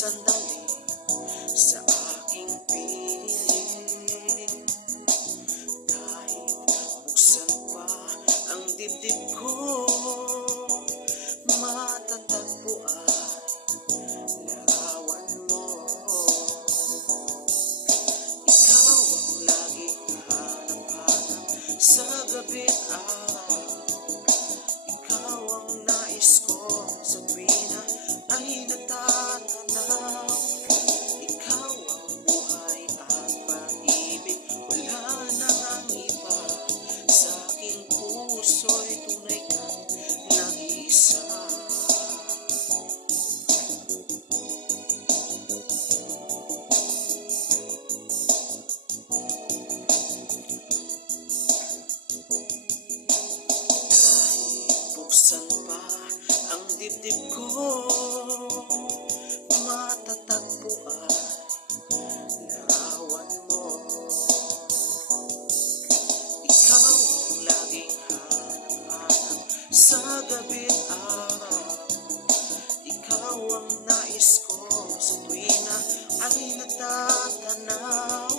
sandali sa aking piling. Kahit buksan pa ang dibdib ko, matatagpo ay larawan mo. Ikaw ang laging hanap-hanap sa gabi't araw. Ikaw ang nais ko sa tuwina ay natatanaw. Ikaw ang buhay at pag-ibig, wala nang ang iba. Sa aking puso'y tunay kang nag-iisa. Buksan pa ang dibdib ko, matatagpo ay larawan mo. Ikaw ang laging hanap-hanap sa gabi't araw. Ikaw ang nais ko sa tuwina ay natatanaw.